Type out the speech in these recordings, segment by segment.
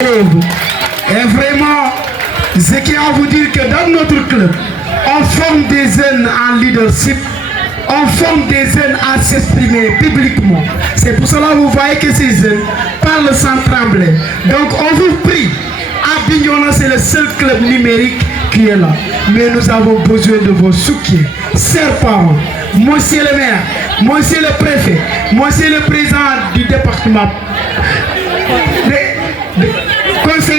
Et vraiment, ce qui est à vous dire que dans notre club, on forme des jeunes en leadership, on forme des jeunes à s'exprimer publiquement. C'est pour cela que vous voyez que ces jeunes parlent sans trembler. Donc on vous prie, à Bignona, c'est le seul club numérique qui est là. Mais nous avons besoin de vos soutiens, chers parents, monsieur le maire, monsieur le préfet, monsieur le président du département,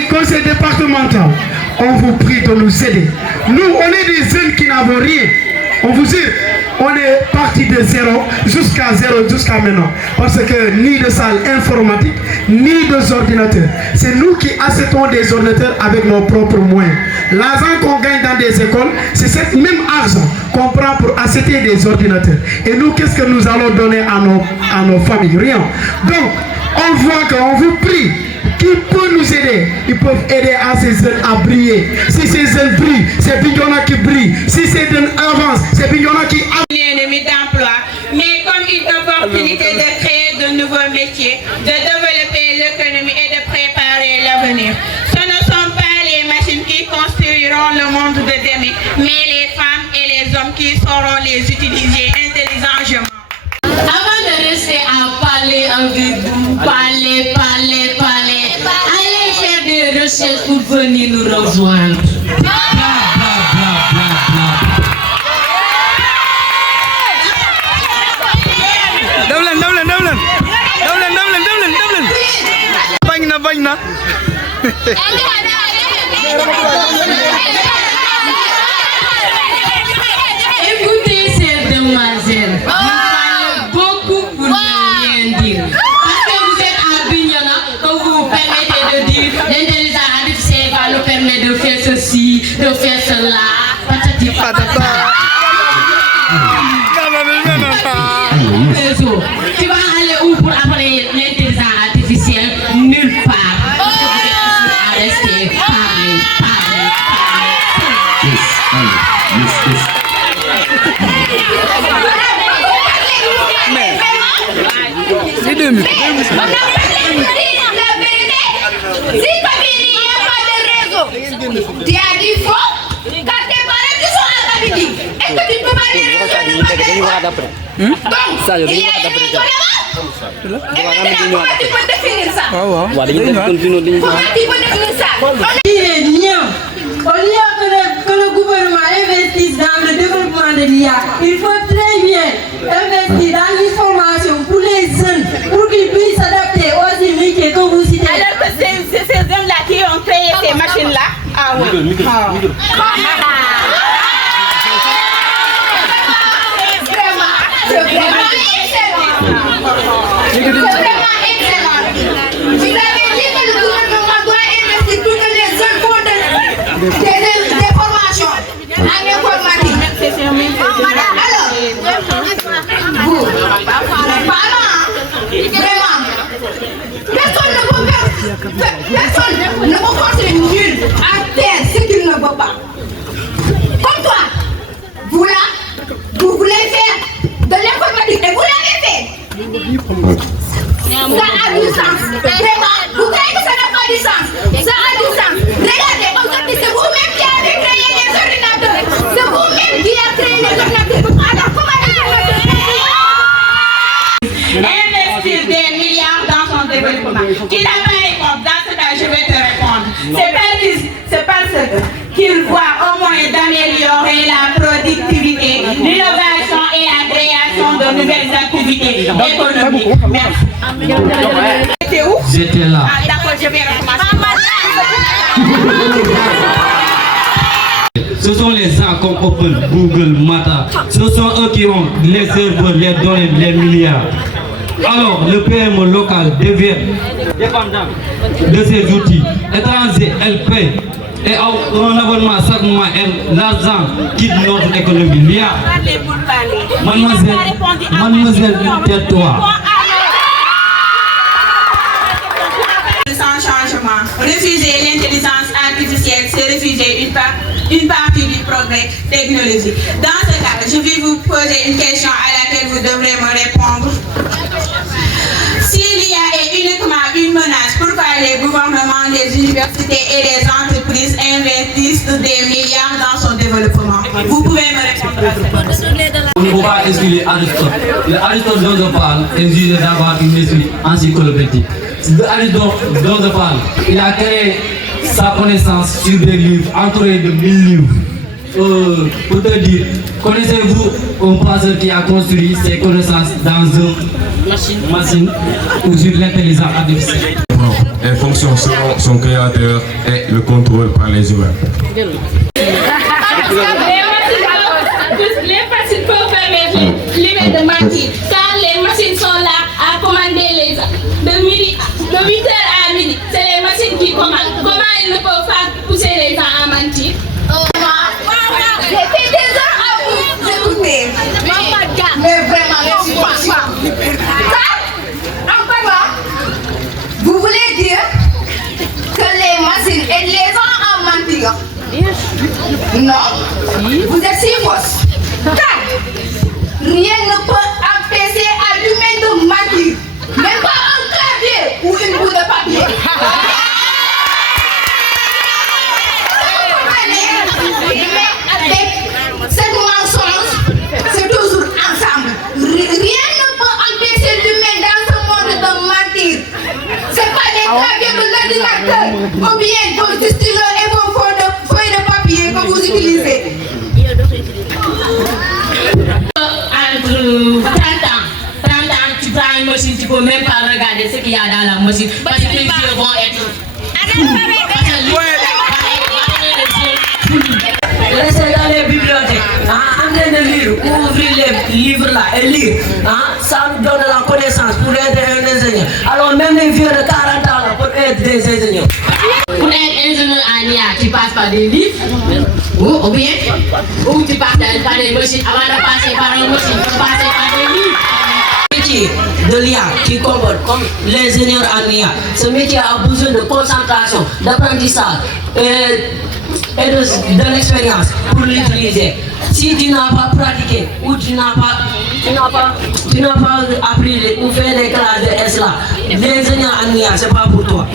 conseil départemental. On vous prie de nous aider. Nous, on est des jeunes qui n'avons rien. On vous dit, on est parti de zéro jusqu'à maintenant. Parce que ni de salle informatique, ni de ordinateurs. C'est nous qui achetons des ordinateurs avec nos propres moyens. L'argent qu'on gagne dans des écoles, c'est ce même argent qu'on prend pour acheter des ordinateurs. Et nous, qu'est-ce que nous allons donner à nos familles? Rien. Donc, on voit qu'on vous prie. Qui peut nous aider? Ils peuvent aider à ces jeunes à briller. Si ces jeunes brillent, c'est Bignona qui brille. Si ces jeunes avancent, c'est Bignona qui avance. Ennemi d'emploi, mais comme une opportunité de créer de nouveaux métiers, de développer l'économie et de préparer l'avenir. Ce ne sont pas les machines qui construiront le monde de demain, mais les femmes et les hommes qui sauront les utiliser intelligemment. Avant de rester à parler avec vous, parler, allez faire des recherches pour venir nous rejoindre. Bagna. Écoutez ces demoiselles. Beaucoup pour ne rien dire. Parce que vous êtes à Bignona, que vous vous permettez de dire l'intelligence artificielle va nous permettre de faire ceci, de faire cela. Patati patata. Tu vas aller où pour appeler l'intelligence artificielle? Nulle part. Parce que vous êtes ici à rester, parler. C'est 2 minutes. Tu as dit faux quand tes parents qui sont à la midi. Est-ce que tu peux pas dire donc, il y a des tu peux définir ça. Comment tu peux définir ça? Il est bien. Au lieu que le gouvernement investisse dans le développement de l'IA, il faut très bien investir dans l'information pour les jeunes, pour qu'ils puissent s'adapter aux métiers que vous citez. Alors que c'est ces hommes-là qui ont créé ces machines-là. Ah oui. C'est vraiment excellent. Vous avez dit que le gouvernement doit investir pour que les jeunes font des formations en informatique. Alors, vous, parents, vraiment, personne ne peut forcer nul à faire ce qu'il ne veut pas. Comme toi, vous là, vous voulez faire de l'informatique et vous l'avez fait. Ça a du sens. Vraiment, vous croyez que ça n'a pas du sens? Ça a du sens. Regardez, aujourd'hui, c'est vous-même qui avez créé les ordinateurs. C'est vous-même qui avez créé les ordinateurs. Alors, comment Investir des milliards dans son développement. Qui n'a pas répondu? Dans ce cas, je vais te répondre. C'est parce qu'il voit au moyen d'améliorer la productivité, l'innovation et la création de nouvelles activités économiques. Merci. C'était où? J'étais là. Ah, d'accord, je vais recommencer. Ce sont les gens comme Open, Google, Mata. Ce sont eux qui ont les serveurs, les données, les milliards. Alors, le PME local devient dépendant de ces outils. Étrangers, elle paie. Et un abonnement chaque mois, l'argent quitte notre économie. L'IA. Mademoiselle, tais-toi. Sans changement, refuser l'intelligence artificielle, c'est refuser une partie du progrès technologique. Dans ce cas, je vais vous poser une question à laquelle vous devrez me répondre. Si l'IA est uniquement une menace, pourquoi les gouvernements les universités et les entreprises investissent des milliards dans son développement. Vous pouvez me répondre à ça. On ne peut pas exclure Aristote. L'Aristote dont je parle est jugé d'avoir une esprit encyclopédique. L'Aristote dont je parle, il a créé sa connaissance sur des livres, entourés de 1000 livres. Pour te dire, connaissez-vous un penseur qui a construit ses connaissances dans une machine ou sur l'intelligence artificielle? Elle fonctionne selon son créateur et le contrôle par les humains. Les machines peuvent permettre limite de mentir, car les machines sont là à commander les de 8h à midi. C'est les machines qui commandent. Comment ils ne peuvent pas pousser les gens à mentir? J'ai fait des heures à vous écouter. Mais vraiment, merci pas. Vous voulez dire que les machines aident les gens à mentir? Non. Vous êtes si fausse. Car rien ne peut empêcher à l'humain de mentir. Même pas un clavier ou une bout de papier. Mais avec cette mensonge, c'est toujours ensemble. Rien ne peut empêcher l'humain dans ce monde de mentir. C'est pas les claviers de l'ordinateur ou bien vos stylos et vos feuilles de papier que vous utilisez. Entre 30 ans, tu prends une machine, tu ne peux même pas regarder ce qu'il y a dans la machine parce que les yeux vont être Restez dans les bibliothèques, en train de lire, ouvrir les livres là et lire. Ça nous donne la connaissance pour être un ingénieur. Alors même les vieux de 40 ans là, peuvent être des ingénieurs. Pour être ingénieur en IA, tu passes par des livres ou bien tu passes par des machines. Avant de passer par une machine, tu passes par des livres. Métier de l'IA qui comporte comme l'ingénieur en IA. Ce métier a besoin de concentration, d'apprentissage et de l'expérience pour l'utiliser. Si tu n'as pas pratiqué ou tu n'as pas appris ou fait des classes de S là, l'ingénieur en IA, c'est pas pour toi.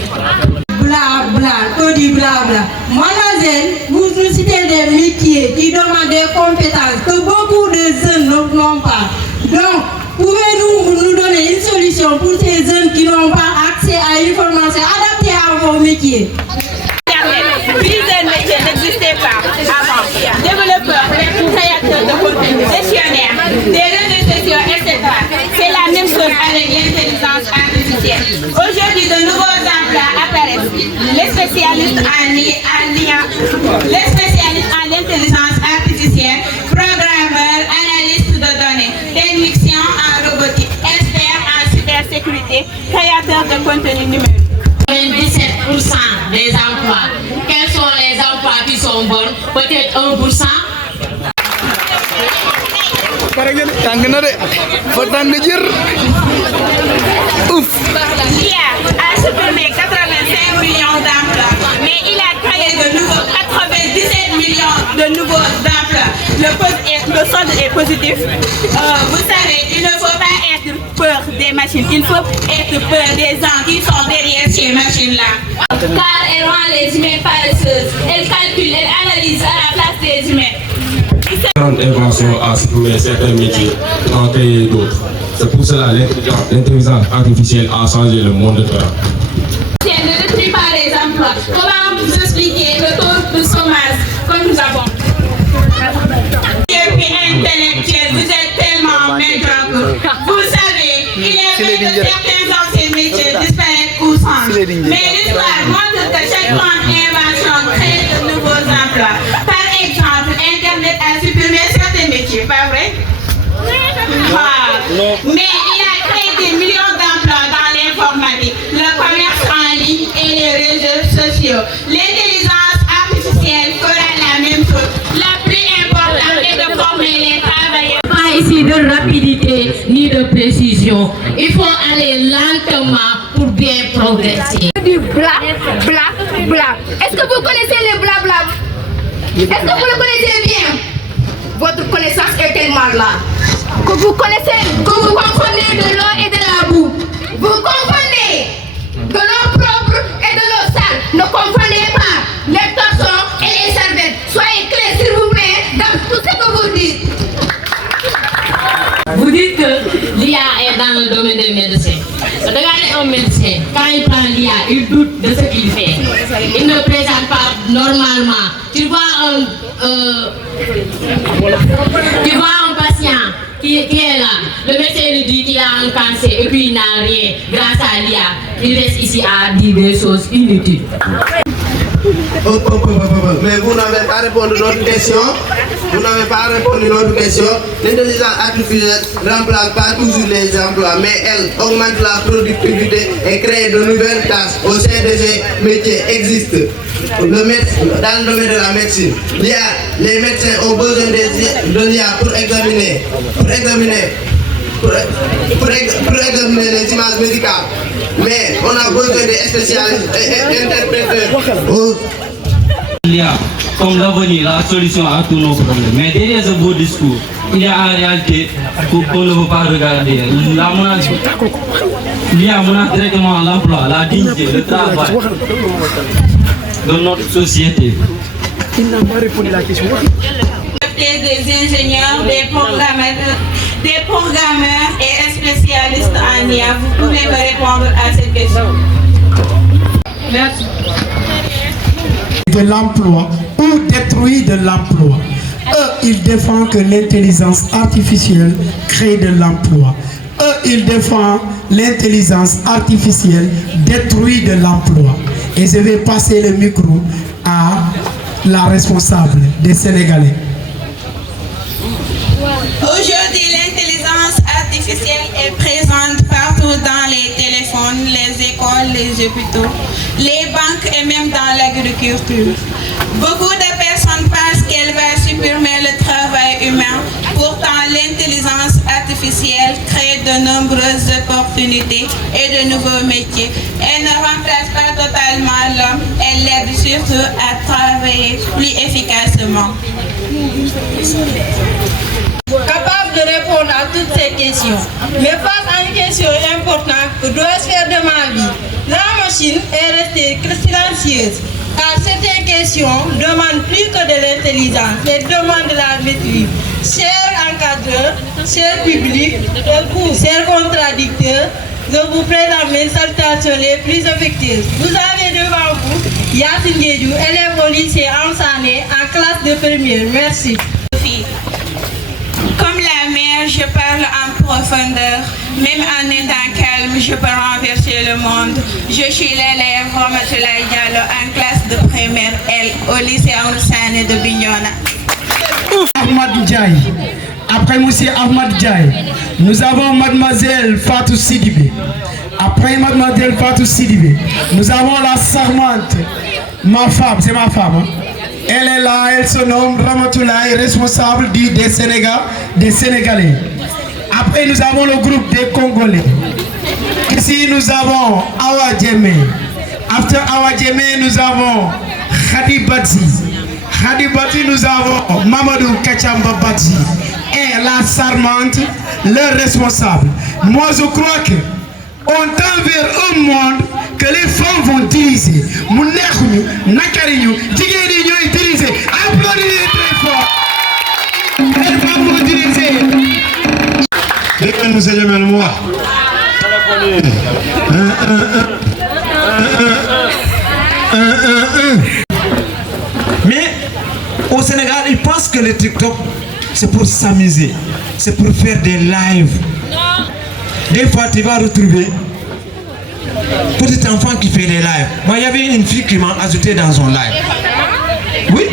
Bla bla, que du bla bla. Mademoiselle, vous nous citez des métiers qui demandent des compétences que beaucoup de jeunes n'ont pas. Donc, pouvez-vous nous donner une solution pour ces jeunes qui n'ont pas accès à une formation adaptée à vos métiers? Plusieurs métiers n'existaient pas avant. Développeurs, créateurs de contenu, gestionnaires, des réseaux sociaux, etc. C'est la même chose avec l'intelligence artificielle. Aujourd'hui, de nouveaux emplois apparaissent. Les spécialistes en l'intelligence artificielle, programmeurs, analystes de données, techniciens en robotique, experts en cybersécurité, créateurs de contenu numérique. 97% des emplois. Quels sont les emplois qui sont bons? Peut-être 1%. L'IA a supprimé 85 millions d'emplois, mais il a créé de nouveaux 97 millions de nouveaux emplois. Le solde est positif. Vous savez, il ne faut pas être peur des machines, il faut être peur des gens qui sont derrière ces machines-là. Car elles rendent les humains paresseuses. Elles calculent, elles analysent à la place des humains. Différentes inventions à supprimer certains métiers pour en créer d'autres. C'est pour cela que l'intelligence artificielle a changé le monde de travail. C'est de préparer les emplois. Comment vous expliquer le taux de chômage que nous avons? Et puis intellectuel, vous êtes tellement médiocre. Vous savez, il est vrai que certains anciens métiers disparaissent ou changent. Mais l'histoire montre que chaque grande invention crée de nouveaux emplois. Par exemple, Internet a supprimé certains métiers, pas vrai? Mais il a créé des millions d'emplois dans l'informatique, le commerce en ligne et les réseaux sociaux. L'intelligence artificielle fera la même chose. La plus importante est de former les travailleurs. Pas ici de rapidité ni de précision. Il faut aller lentement pour bien progresser. Du bla bla bla. Est-ce que vous connaissez les bla bla? Est-ce que vous le connaissez bien? Votre connaissance est tellement là que vous connaissez, que vous confondez de l'eau et de la boue. Vous confondez de l'eau propre et de l'eau sale. confondez pas les torchons et les serviettes. Soyez clairs, s'il vous plaît, dans tout ce que vous dites. Vous dites que l'IA est dans le domaine des médecins. Regardez un médecin, quand il prend l'IA, il doute de ce qu'il fait. Il ne présente pas normalement. Tu vois un patient qui est là. Le médecin lui dit qu'il a un cancer et puis il n'a rien. Grâce à l'IA, il reste ici à dire des choses inutiles. Mais vous n'avez pas répondu à notre question. Vous n'avez pas répondu à notre question. L'intelligence artificielle ne remplace pas toujours les emplois, mais elle augmente la productivité et crée de nouvelles tâches au sein de ces métiers existent. Dans le domaine de la médecine, les médecins ont besoin de l'IA pour examiner les images médicales. Mais on a besoin de spécialistes et interpréteurs. L'IA comme l'avenir, la solution à tous nos problèmes. Mais derrière ce beau discours, il y a en réalité qu'on ne veut pas regarder. L'IA menace directement l'emploi, la dignité, le travail de notre société. Il n'a pas répondu à la question. Des ingénieurs, des programmeurs et spécialistes en IA. Vous pouvez me répondre à cette question. Merci. De l'emploi ou détruire de l'emploi. Eux, ils défendent que l'intelligence artificielle crée de l'emploi. Eux, ils défendent l'intelligence artificielle détruit de l'emploi. Et je vais passer le micro à la responsable des Sénégalais. Aujourd'hui, l'intelligence artificielle est présente partout dans les téléphones, les écoles, les hôpitaux, les banques et même dans l'agriculture. Beaucoup de personnes pensent qu'elle va supprimer le travail humain. Pourtant, l'intelligence artificielle crée de nombreuses opportunités et de nouveaux métiers. Elle ne remplace pas totalement l'homme, elle l'aide surtout à travailler plus efficacement. Capable de répondre à toutes ces questions. Mais face à une question importante que dois-je faire de ma vie, la machine est restée silencieuse. Car certaines questions demandent plus que de l'intelligence, elles demandent de la maîtrise. Chers encadreurs, chers publics, chers contradicteurs, je vous présente mes salutations les plus affectueuses. Vous avez devant vous Yacine Diédhiou, élève au lycée Ansané en classe de première. Merci. Comme la mer, je parle en profondeur. Même en étant calme, je peux renverser le monde. Je suis l'élève Ramatoulaye Diallo en classe de première L au lycée Ansané de Bignona. Ahmad Ndiaye. Après monsieur Ahmad Ndiaye, nous avons mademoiselle Fatou Sidibé. Après mademoiselle Fatou Sidibé, nous avons la servante, ma femme, c'est ma femme. Hein? Elle est là, elle se nomme Ramatoulaye, responsable des Sénégalais. Après, nous avons le groupe des Congolais. Ici, nous avons Awa Djemé. Après Awa Djemé, nous avons Khadi Badzi. Khadi Badzi, nous avons Mamadou Kachamba Badzi. Et la servante, leur responsable. Moi, je crois que on tend vers un monde que les femmes vont diriger. Mounekounou, Nakarinou, Djigérinou et diriger. Applaudissez très fort. Les femmes vont diriger. Nous allons le moi. Mais au Sénégal, ils pensent que le TikTok, c'est pour s'amuser. C'est pour faire des lives. Des fois, tu vas retrouver petit enfant qui fait des lives. Moi, il y avait une fille qui m'a ajouté dans son live. Oui.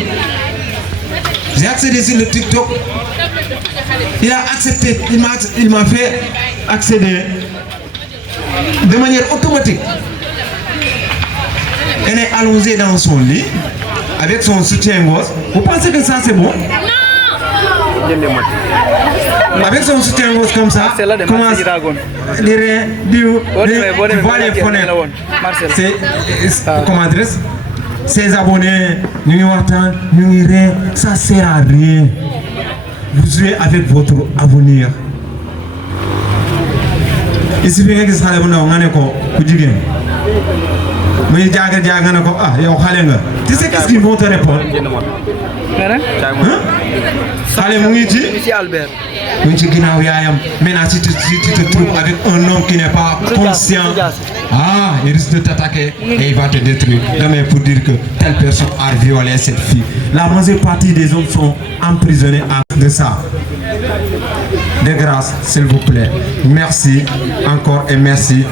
J'ai accédé sur le TikTok. Il a accepté. Il m'a fait accéder de manière automatique. Elle est allongée dans son lit avec son soutien-gorge. Vous pensez que ça c'est bon? Avec son soutien-gorge comme ça, commence à dire voir les fenêtres. Comment dire? Ses abonnés, nous rien, ça sert à rien. Vous jouez avec votre avenir. Il suffit que ça soit on a Tu sais qu'est-ce qu'ils vont te répondre? Maintenant, si tu te trouves avec un homme qui n'est pas conscient, il risque de t'attaquer et il va te détruire. Demain, pour dire que telle personne a violé cette fille. La majeure partie des hommes sont emprisonnés à cause de ça. De grâce, s'il vous plaît. Merci encore et merci.